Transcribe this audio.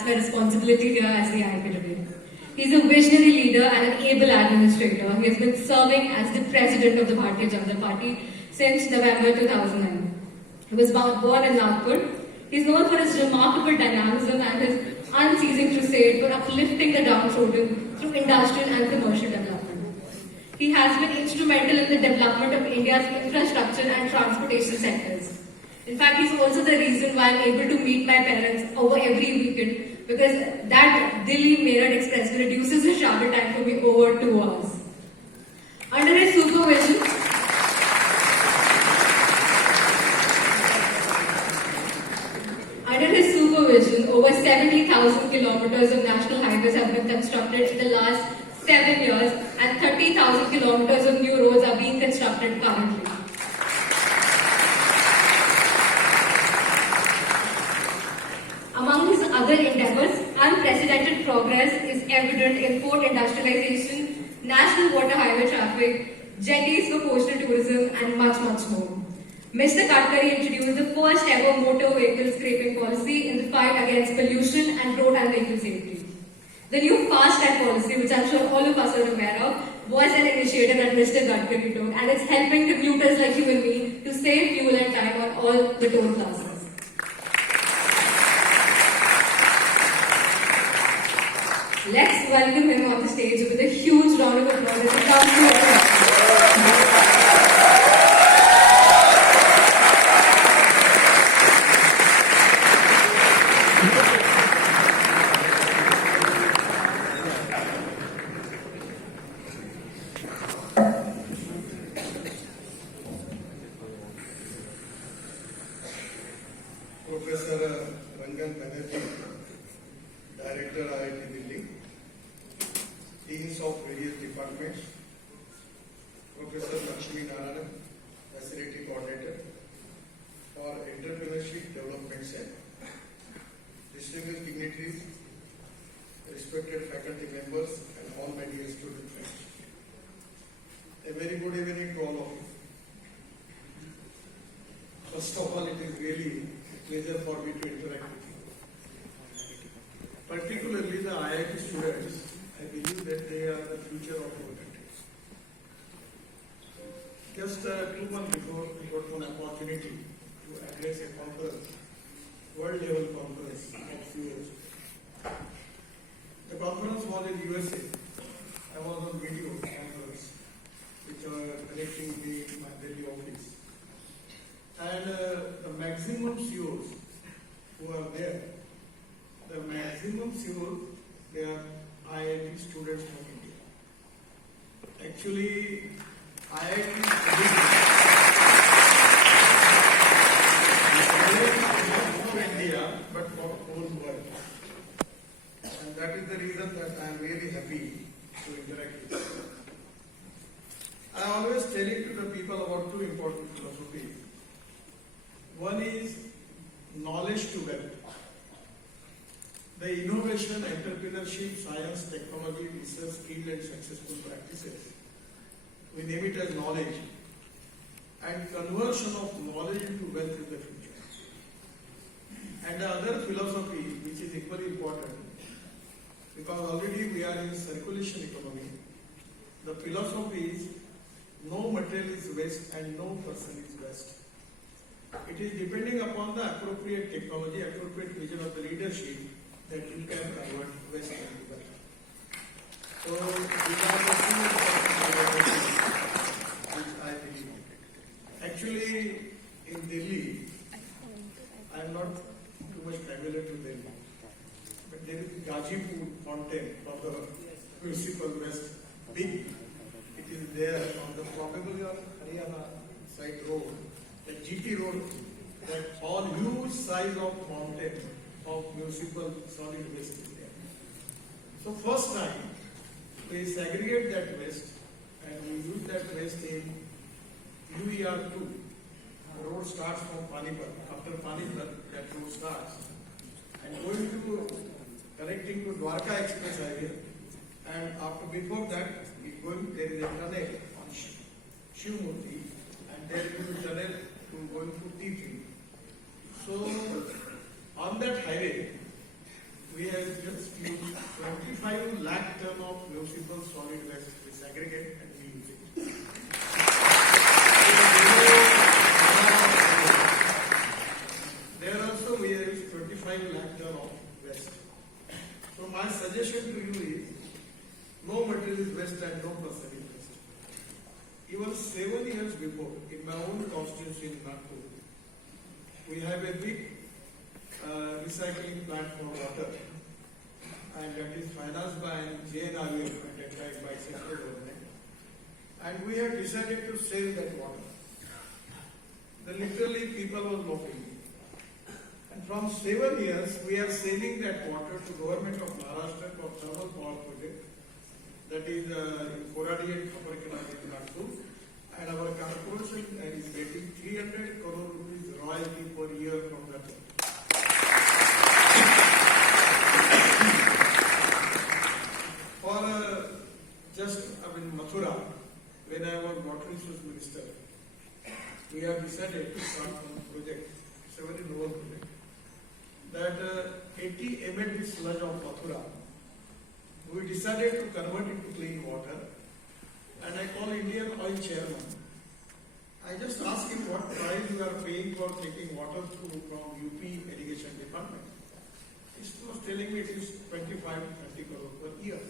that's my responsibility here as the IIP today. He's a visionary leader and an able administrator. He has been serving as the president of the Bharatiya Janata Party since November 2009. He was born in Nagpur. He's known for his remarkable dynamism and his unceasing crusade for uplifting the downtrodden through industrial and commercial development. He has been instrumental in the development of India's infrastructure and transportation sectors. In fact, he's also the reason why I'm able to meet my parents over every weekend, because that Delhi-Meerut Express reduces the travel time for me over 2 hours. Under his supervision, over 70,000 kilometers of national highways have been constructed in the last 7 years, and 30,000 kilometers of new roads are being constructed currently. Among his other endeavors, unprecedented progress is evident in port industrialization, national water highway traffic, jetties for coastal tourism, and much, much more. Mr. Gadkari introduced the first ever motor vehicle scraping policy in the fight against pollution and road and vehicle safety. The new Fast Tag policy, which I'm sure all of us are aware of, was an initiative that Mr. Gadkari took, and it's helping commuters like you and me to save fuel and time on all the toll plazas. Let's welcome him on the stage with a huge round of applause as he comes to us. Professor Rangan Banerjee, Director IIT Delhi, Deans of various departments, Professor Lakshmi Narayanan, Facility Coordinator for Entrepreneurship Development Center, distinguished dignitaries, respected faculty members, and all my dear student friends. A very good evening to all of you. First of all, it is really pleasure for me to interact with you. Particularly the IIT students, I believe that they are the future of our country. Just 2 months before, we got an opportunity to address a conference, world level conference of CEOs. The conference was in USA. I was on video conference, which are connecting me to my Delhi office. And the maximum CEOs who are there, the maximum CEOs, they are IIT students from India. Actually, IIT not for India, but for the whole world. And that is the reason that I am really happy to interact with you. I am always telling to the people about 2 important philosophies. One is knowledge to wealth. The innovation, entrepreneurship, science, technology, research, skill and successful practices. We name it as knowledge. And conversion of knowledge into wealth in the future. And the other philosophy, which is equally important, because already we are in circulation economy, the philosophy is no material is waste and no person is waste. It is depending upon the appropriate technology, appropriate vision of the leadership that you can convert waste into wealth. So these are the 2 which I believe. Actually, in Delhi, I am not too much familiar to Delhi, but there is Gazipur fountain of the municipal waste, big. It is there on the probably on Haryana side road. The GT road, that all huge size of mountain of municipal solid waste is there. So first time, we segregate that waste and we use that waste in UER2. The road starts from Panipat. After Panipat, that road starts. And going to, connecting to Dwarka Express Highway. And after, before that, there is a tunnel on Shivamurti. And there is a tunnel going to T3. So on that highway, we have have just used 25 lakh ton of municipal solid waste we segregate and we use it. There also we have used 25 lakh ton of waste. So my suggestion to you is no material is waste and no person is waste. Even 7 years before, in my own constituency in Nagpur, we have a big recycling plant for water, and that is financed by JNRU at that time by central government. And we have decided to sell that water. Then literally people were looking. And from 7 years, we are selling that water to government of Maharashtra for thermal power project. That is in Koradi and Khaparkala in Nagpur. And our corporation is getting 300 crore rupees royalty per year from that. For Mathura, when I was water resource minister, we have decided to start one project, it's a very novel project, that 80 ml sludge of Mathura, we decided to convert it to clean water, and I call Indian Oil chairman. I just asked him what price you are paying for taking water through from UP irrigation department. He was telling me it is 25 to 30 crore per year.